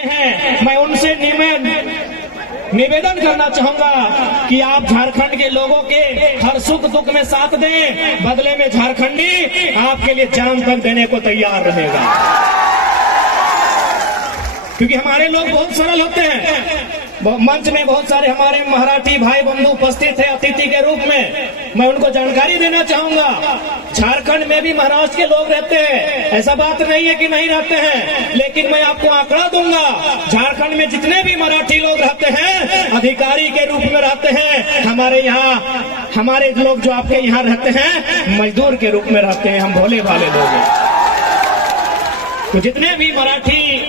हैं, मैं उनसे निवेदन करना चाहूंगा कि आप झारखंड के लोगों के हर सुख दुख में साथ दें, बदले में झारखंडी आपके लिए जान तक देने को तैयार रहेगा। क्योंकि हमारे लोग बहुत सरल होते हैं। मंच में बहुत सारे हमारे मराठी भाई बंधु उपस्थित है अतिथि के रूप में, मैं उनको जानकारी देना चाहूंगा। झारखंड में भी महाराष्ट्र के लोग रहते हैं, ऐसा बात नहीं है कि नहीं रहते हैं, लेकिन मैं आपको आंकड़ा दूंगा। झारखंड में जितने भी मराठी लोग रहते हैं अधिकारी के रूप में रहते हैं। हमारे यहाँ हमारे लोग जो आपके यहाँ रहते हैं मजदूर के रूप में रहते हैं। हम भोले भाले लोग हैं। तो जितने भी मराठी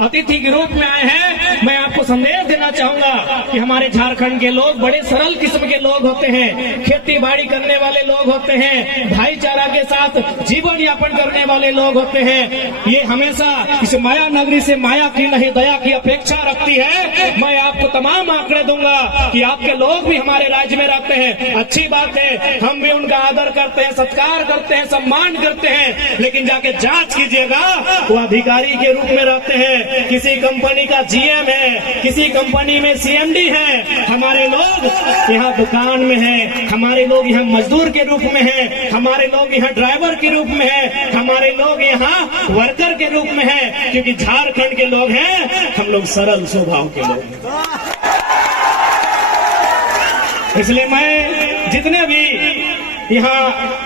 अतिथि के रूप में आए हैं, मैं आपको संदेश देना चाहूंगा कि हमारे झारखंड के लोग बड़े सरल किस्म के लोग होते हैं, खेती बाड़ी करने वाले लोग होते हैं, भाईचारा के साथ जीवन यापन करने वाले लोग होते हैं। ये हमेशा इस माया नगरी से माया की नहीं दया की अपेक्षा रखती है। मैं आपको तमाम आंकड़े दूंगा कि आपके लोग भी हमारे राज्य में रहते हैं, अच्छी बात है, हम भी उनका आदर करते हैं, सत्कार करते हैं, सम्मान करते हैं, लेकिन जाके जांच कीजिएगा वो अधिकारी के रूप में रहते हैं, किसी कंपनी का जीएम है, किसी कंपनी में सीएमडी है। हमारे लोग यहाँ दुकान में हैं, हमारे लोग यहाँ मजदूर के रूप में हैं, हमारे लोग यहाँ ड्राइवर के रूप में हैं, हमारे लोग यहाँ वर्कर के रूप में हैं। क्योंकि झारखंड के लोग हैं, हम लोग सरल स्वभाव के लोग हैं। इसलिए मैं जितने भी यहाँ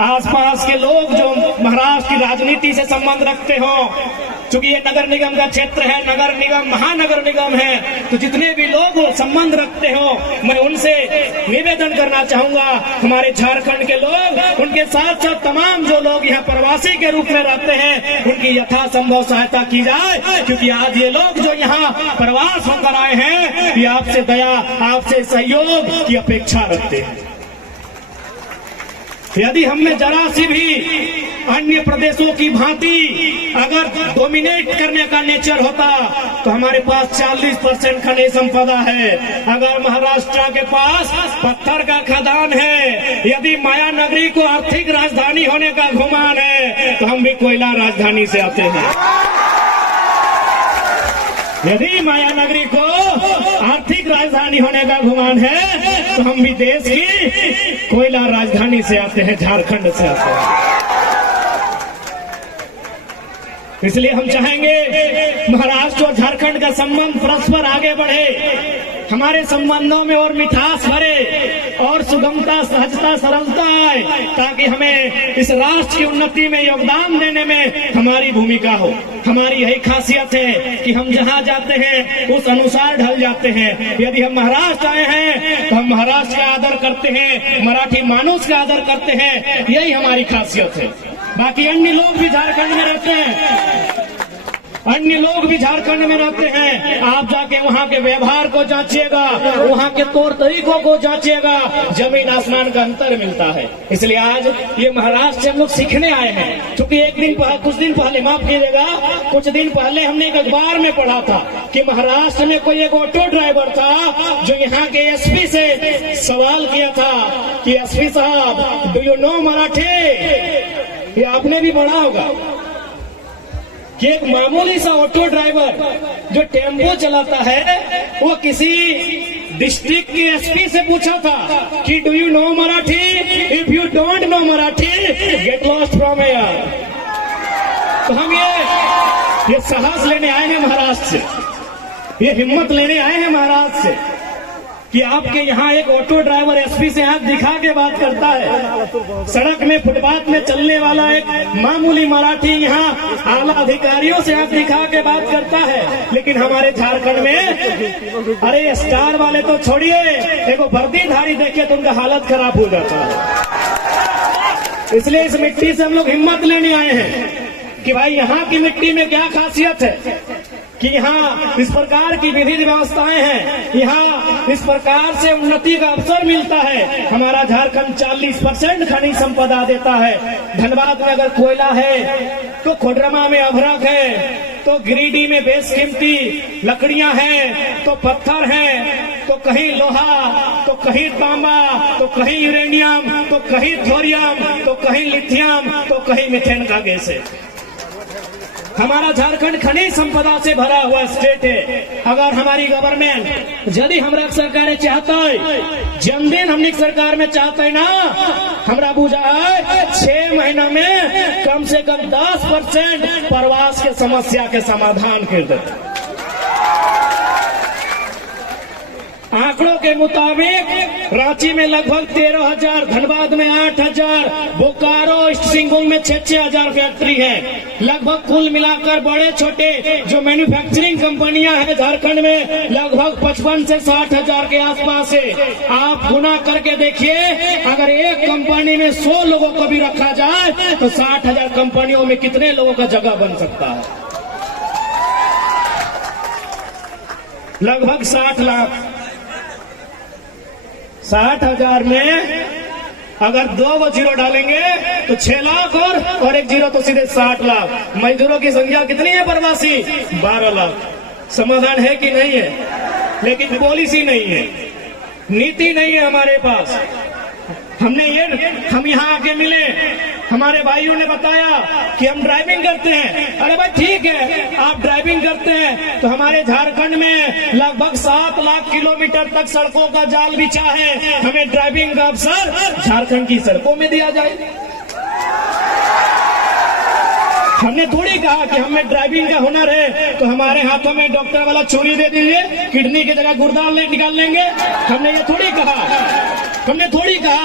आसपास के लोग जो महाराष्ट्र की राजनीति से संबंध रखते हो, चूंकि ये नगर निगम का क्षेत्र है, नगर निगम महानगर निगम है, तो जितने भी लोग संबंध रखते हो मैं उनसे निवेदन करना चाहूंगा, हमारे झारखंड के लोग, उनके साथ साथ तमाम जो लोग यहाँ प्रवासी के रूप में रहते हैं, उनकी यथासंभव सहायता की जाए। क्योंकि आज ये लोग जो यहाँ प्रवास होकर आए हैं ये आपसे दया, आपसे सहयोग की अपेक्षा रखते हैं। यदि हमने जरा सी भी अन्य प्रदेशों की भांति अगर डोमिनेट करने का नेचर होता तो हमारे पास 40% खनिज संपदा है। अगर महाराष्ट्र के पास पत्थर का खदान है, यदि माया नगरी को आर्थिक राजधानी होने का गुमान है तो हम भी कोयला राजधानी से आते हैं। यदि माया नगरी को आर्थिक राजधानी होने का गुमान है तो हम भी देश की कोयला राजधानी से आते हैं, झारखंड से आते हैं। इसलिए हम चाहेंगे महाराष्ट्र और झारखंड का संबंध परस्पर आगे बढ़े, हमारे संबंधों में और मिठास भरे और सुगमता, सहजता, सरलता आए, ताकि हमें इस राष्ट्र की उन्नति में योगदान देने में हमारी भूमिका हो। हमारी यही खासियत है कि हम जहाँ जाते हैं उस अनुसार ढल जाते हैं। यदि हम महाराष्ट्र आए हैं तो हम महाराष्ट्र का आदर करते हैं, मराठी मानुष का आदर करते हैं, यही हमारी खासियत है। बाकी अन्य लोग भी झारखंड में रहते हैं, अन्य लोग भी झारखंड में रहते हैं, आप जाके वहाँ के व्यवहार को जांचिएगा, वहाँ के तौर तरीकों को जांचिएगा, जमीन आसमान का अंतर मिलता है। इसलिए आज ये महाराष्ट्र से हम लोग सीखने आए हैं। क्योंकि कुछ दिन पहले, माफ कीजिएगा, कुछ दिन पहले हमने एक अखबार में पढ़ा था कि महाराष्ट्र में कोई एक ऑटो ड्राइवर था जो यहाँ के एसपी से सवाल किया था कि एसपी साहब डू यू नो मराठी। ये आपने भी पढ़ा होगा कि एक मामूली सा ऑटो ड्राइवर जो टेम्पो चलाता है वो किसी डिस्ट्रिक्ट के एसपी से पूछा था कि do you know Marathi, if you don't know Marathi get lost from here. तो हम ये साहस लेने आए हैं महाराष्ट्र से, ये हिम्मत लेने आए हैं महाराष्ट्र से कि आपके यहाँ एक ऑटो ड्राइवर एसपी से आंख दिखा के बात करता है, सड़क में फुटपाथ में चलने वाला एक मामूली मराठी यहाँ आला अधिकारियों से आंख दिखा के बात करता है। लेकिन हमारे झारखंड में अरे स्टार वाले तो छोड़िए, देखो वर्दीधारी देखिए तो उनका हालत खराब हो जाता है। इसलिए इस मिट्टी से हम लोग हिम्मत लेने आए हैं कि भाई यहाँ की मिट्टी में क्या खासियत है कि यहाँ इस प्रकार की विधि व्यवस्थाएं हैं, यहाँ इस प्रकार से उन्नति का अवसर मिलता है। हमारा झारखंड 40% खनिज संपदा देता है। धनबाद में अगर कोयला है तो खोडरमा में अभ्रक है, तो गिरिडीह में बेशकीमती लकड़ियां हैं, तो पत्थर हैं, तो कहीं लोहा, तो कहीं तांबा, तो कहीं यूरेनियम, तो कहीं थोरियम, तो कहीं लिथियम, तो कहीं मीथेन का गैस है। हमारा झारखंड खनिज संपदा से भरा हुआ स्टेट है। अगर हमारी गवर्नमेंट यदि हमरा सरकार चाहता है, जन्मदिन हमनी सरकार में चाहते है ना, हमरा बुझा है 6 महीना में कम से कम 10% प्रवास के समस्या के समाधान कर देते। आंकड़ों के मुताबिक रांची में लगभग 13,000, धनबाद में 8,000, बोकारो ईस्ट सिंहभूम में 6,000 फैक्ट्री है। लगभग कुल मिलाकर बड़े छोटे जो मैन्युफैक्चरिंग कंपनियां हैं झारखंड में लगभग 55 से 60,000 के आसपास है। आप गुना करके देखिए, अगर एक कंपनी में 100 लोगों को भी रखा जाए तो 60,000 कंपनियों में कितने लोगों का जगह बन सकता है? लगभग 60 लाख। 60,000 में अगर 2 जीरो डालेंगे तो 6 लाख और 1 जीरो तो सीधे 60 लाख। मजदूरों की संख्या कितनी है प्रवासी? 12 लाख। समाधान है कि नहीं है? लेकिन पॉलिसी नहीं है, नीति नहीं है हमारे पास। हम यहाँ आके मिले, हमारे भाइयों ने बताया कि हम ड्राइविंग करते हैं। अरे भाई ठीक है, आप ड्राइविंग करते हैं तो हमारे झारखंड में लगभग 7 लाख किलोमीटर तक सड़कों का जाल बिछा है। हमें ड्राइविंग का अवसर झारखंड की सड़कों में दिया जाए। हमने थोड़ी कहा कि हमें ड्राइविंग का हुनर है तो हमारे हाथों में डॉक्टर वाला छुरी दे दीजिए, किडनी की जगह गुर्दा निकाल लेंगे। हमने ये थोड़ी कहा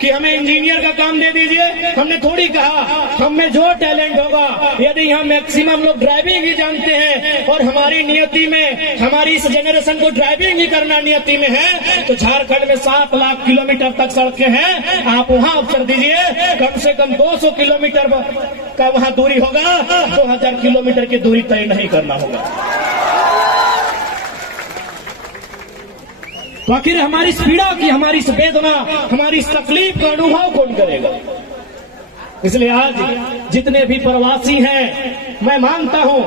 कि हमें इंजीनियर का काम दे दीजिए। हमने थोड़ी कहा, हम में जो टैलेंट होगा, यदि हम मैक्सिमम लोग ड्राइविंग ही जानते हैं और हमारी नियति में, हमारी इस जनरेशन को ड्राइविंग ही करना नियति में है, तो झारखंड में 7 लाख किलोमीटर तक सड़कें हैं। आप वहां अवसर दीजिए, कम से कम 200 किलोमीटर का वहां दूरी होगा, 2000 किलोमीटर की दूरी तय नहीं करना होगा। तो आखिर हमारी इस पीड़ा की, हमारी इस वेदना, हमारी इस तकलीफ का अनुभव कौन करेगा? इसलिए आज जितने भी प्रवासी हैं, मैं मानता हूं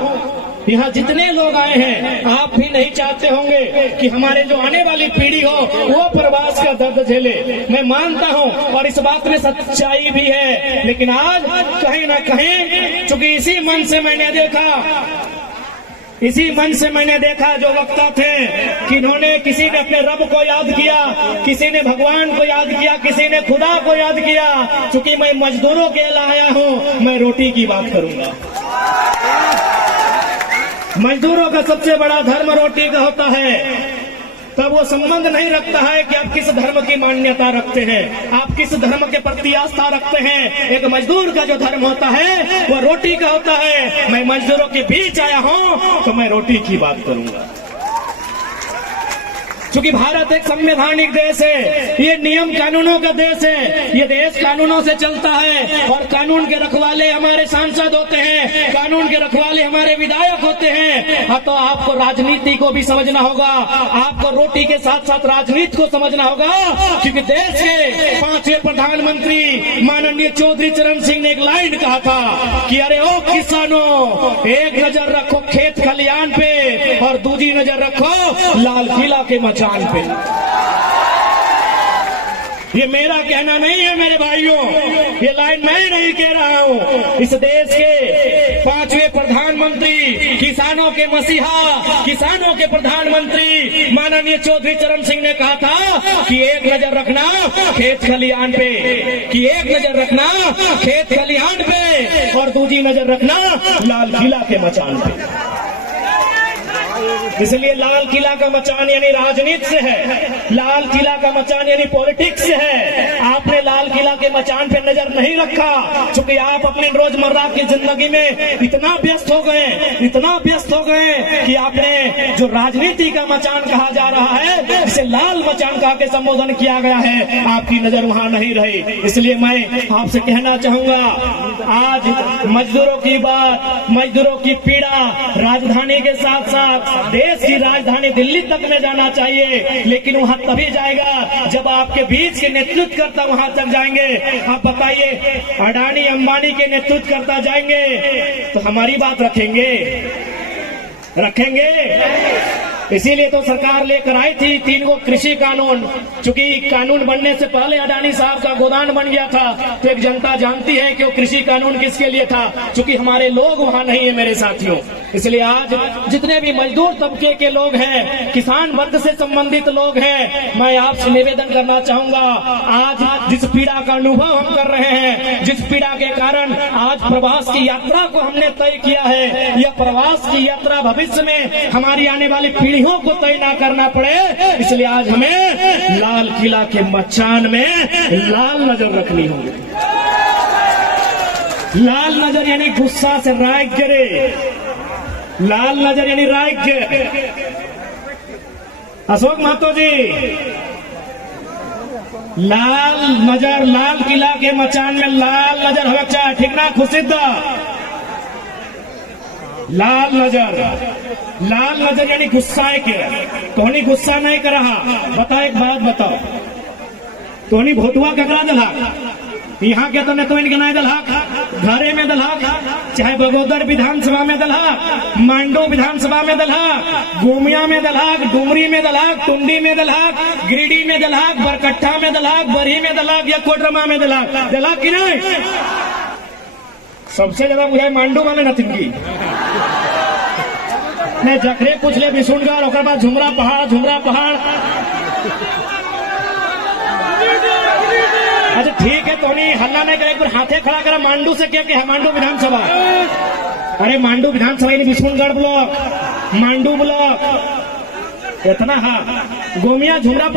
यहाँ जितने लोग आए हैं, आप भी नहीं चाहते होंगे कि हमारे जो आने वाली पीढ़ी हो वो प्रवास का दर्द झेले। मैं मानता हूं और इस बात में सच्चाई भी है। लेकिन आज कहीं ना कहीं, चूंकि इसी मन से मैंने देखा जो वक्ता थे कि इन्होंने, किसी ने अपने रब को याद किया, किसी ने भगवान को याद किया, किसी ने खुदा को याद किया। चूंकि मैं मजदूरों के लिए आया हूं, मैं रोटी की बात करूंगा। मजदूरों का सबसे बड़ा धर्म रोटी का होता है। तब वो संबंध नहीं रखता है कि आप किस धर्म की मान्यता रखते हैं, आप किस धर्म के प्रति आस्था रखते हैं। एक मजदूर का जो धर्म होता है वो रोटी का होता है। मैं मजदूरों के बीच आया हूं तो मैं रोटी की बात करूंगा। क्योंकि भारत एक संवैधानिक देश है, ये नियम कानूनों का देश है, ये देश कानूनों से चलता है और कानून के रखवाले हमारे सांसद होते हैं, कानून के रखवाले हमारे विधायक होते हैं। हाँ, तो आपको राजनीति को भी समझना होगा, आपको रोटी के साथ साथ राजनीति को समझना होगा। क्योंकि देश के 5वें प्रधानमंत्री माननीय चौधरी चरण सिंह ने एक लाइन कहा था कि अरे ओ किसानों, एक नजर रखो खेत खलियान पे और दूसरी नजर रखो लाल किला के मचान पे। ये मेरा कहना नहीं है मेरे भाइयों, ये लाइन मैं नहीं कह रहा हूं। इस देश के 5वें प्रधानमंत्री, किसानों के मसीहा, किसानों के प्रधानमंत्री माननीय चौधरी चरण सिंह ने कहा था कि एक नजर रखना खेत खलियान पे, कि एक नजर रखना खेत खलियान पे और दूसरी नजर रखना लाल किला के मचान पे। इसलिए लाल किला का मचान यानी राजनीति से है, लाल किला का मचान यानी पॉलिटिक्स से है। आपने लाल किला के मचान पे नजर नहीं रखा, क्योंकि आप अपने रोजमर्रा की जिंदगी में इतना व्यस्त हो गए कि आपने जो राजनीति का मचान कहा जा रहा है, जिसे लाल मचान कहा के संबोधन किया गया है, आपकी नजर वहां नहीं रही। इसलिए मैं आपसे कहना चाहूंगा, आज मजदूरों की बात, मजदूरों की पीड़ा राजधानी के साथ साथ देश की राजधानी दिल्ली तक में जाना चाहिए। लेकिन वहां तभी जाएगा जब आपके बीच के नेतृत्वकर्ता वहां तक जाएंगे। आप बताइए, अडानी अंबानी के नेतृत्वकर्ता जाएंगे तो हमारी बात रखेंगे? इसीलिए तो सरकार लेकर आई थी 3 गो कृषि कानून। चूंकि कानून बनने से पहले अडानी साहब का गोदान बन गया था, तो एक जनता जानती है कि वो कृषि कानून किसके लिए था। चूंकि हमारे लोग वहां नहीं है मेरे साथियों, इसलिए आज जितने भी मजदूर तबके के लोग हैं, किसान वर्ग से संबंधित लोग हैं, मैं आपसे निवेदन करना चाहूंगा, आज जिस पीड़ा का अनुभव हम कर रहे हैं, जिस पीड़ा के कारण आज प्रवास की यात्रा को हमने तय किया है, यह प्रवास की यात्रा भविष्य में हमारी आने वाली पीढ़ियों को तय ना करना पड़े, इसलिए आज हमें लाल किला के मचान में लाल नजर रखनी होगी। लाल नजर यानी गुस्सा से राग गिरे, लाल नजर यानी राग। अशोक महतो जी, लाल नजर, लाल किला के मचान में लाल नजर हो चाहे, ठीक ना खुशिदा? लाल नजर यानी गुस्सा के। तोहनी गुस्सा नहीं कर रहा। बता, एक बात बताओ, तोहनी भोटुआ ककरा दलहा? यहाँ के तो ने तो इनके नहीं दलहा, घरे में दलहा, चाहे बगोदर विधानसभा में दलहा, मांडो विधानसभा में दलहा, गोमिया में दलहा, डुमरी में दलहा, टुंडी में दलहा, गिरिडीह में दलहा, बरकट्ठा में दलहा, बरही में दलहा या कोटरमा में दलहा कि नहीं? सबसे ज्यादा मुझे मांडू वाले नथिंगी ने जखरे पूछ ले बिशुनगढ़, और बाद झुमरा पहाड़। अच्छा ठीक है, तो नहीं हल्ला नहीं करे, एक बार हाथे खड़ा करा मांडू से क्या है? मांडू विधानसभा। अरे मांडू विधानसभा यानी बिशुनगढ़ ब्लॉक, मांडू ब्लॉक इतना। हाँ, गोमिया झुमरा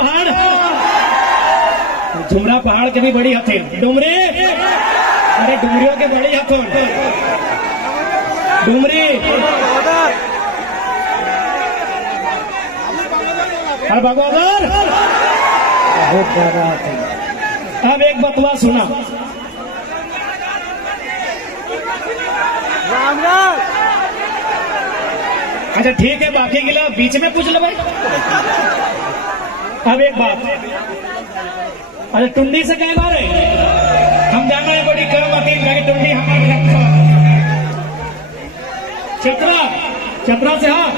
पहाड़ के भी बड़ी हथिन। डुमरी, अरे डुमरियों के बड़ी हथुन डुमरी। और बगोदर बहुत ज्यादा हथिन। अब एक बतवा सुना, अच्छा ठीक है, बाकी गिला बीच में पूछ लो भाई। अब एक बात, अच्छा टुंडी से कह बारे हम जाना है, बड़ी कम वकील टुंडी हमारे छपरा से। हाँ